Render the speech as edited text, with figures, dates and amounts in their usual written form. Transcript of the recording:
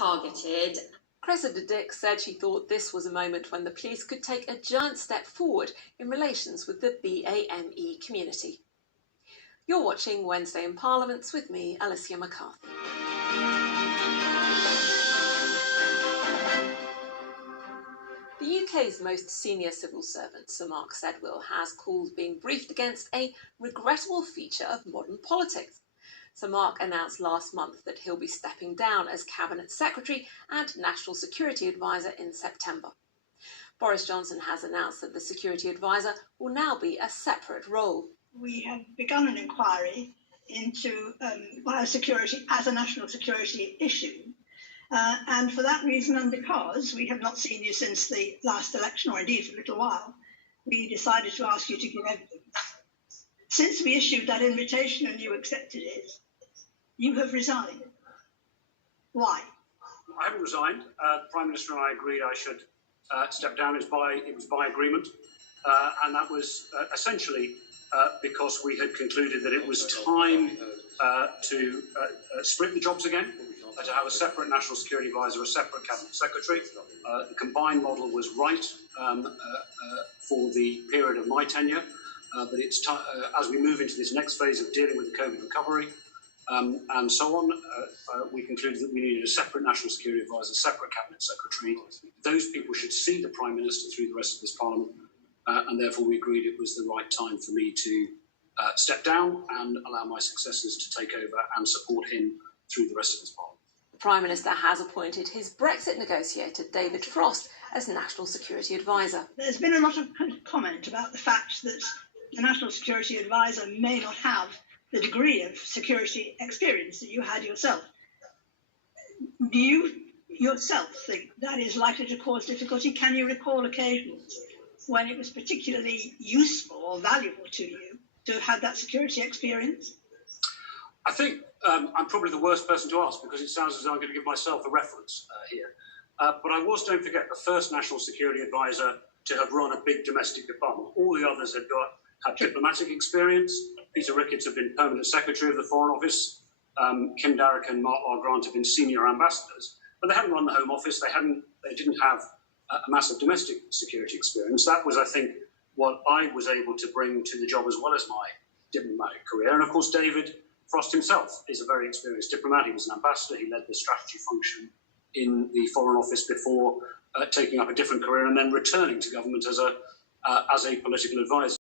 targeted. Cressida Dick said she thought this was a moment when the police could take a giant step forward in relations with the BAME community. You're watching Wednesday in Parliaments with me, Alicia McCarthy. The UK's most senior civil servant, Sir Mark Sedwill, has called being briefed against a regrettable feature of modern politics. Sir Mark announced last month that he'll be stepping down as Cabinet Secretary and National Security Advisor in September. Boris Johnson has announced that the Security Advisor will now be a separate role. We have begun an inquiry into biosecurity as a national security issue. And for that reason, and because we have not seen you since the last election, or indeed for a little while, we decided to ask you to give evidence. Since we issued that invitation and you accepted it, you have resigned. Why? I haven't resigned. The Prime Minister and I agreed I should step down. It was by agreement. And that was essentially because we had concluded that it was time to split the jobs again, to have a separate National Security Advisor, a separate Cabinet Secretary. The combined model was right for the period of my tenure, but it's as we move into this next phase of dealing with the COVID recovery and so on, we concluded that we needed a separate National Security Advisor, a separate Cabinet Secretary. Those people should see the Prime Minister through the rest of this Parliament, and therefore we agreed it was the right time for me to step down and allow my successors to take over and support him through the rest of this Parliament. The Prime Minister has appointed his Brexit negotiator, David Frost, as National Security Advisor. There's been a lot of comment about the fact that the National Security Advisor may not have the degree of security experience that you had yourself. Do you yourself think that is likely to cause difficulty? Can you recall occasions when it was particularly useful or valuable to you to have had that security experience? I think I'm probably the worst person to ask because it sounds as though I'm going to give myself a reference here. But I was, don't forget, the first National Security Advisor to have run a big domestic department. All the others had diplomatic experience. Peter Ricketts had been Permanent Secretary of the Foreign Office. Kim Darroch and Mark Grant had been Senior Ambassadors. But they hadn't run the Home Office. They didn't have a massive domestic security experience. That was, I think, what I was able to bring to the job as well as my diplomatic career. And of course, David Frost himself is a very experienced diplomat. He was an ambassador. He led the strategy function in the Foreign Office before taking up a different career and then returning to government as a political advisor.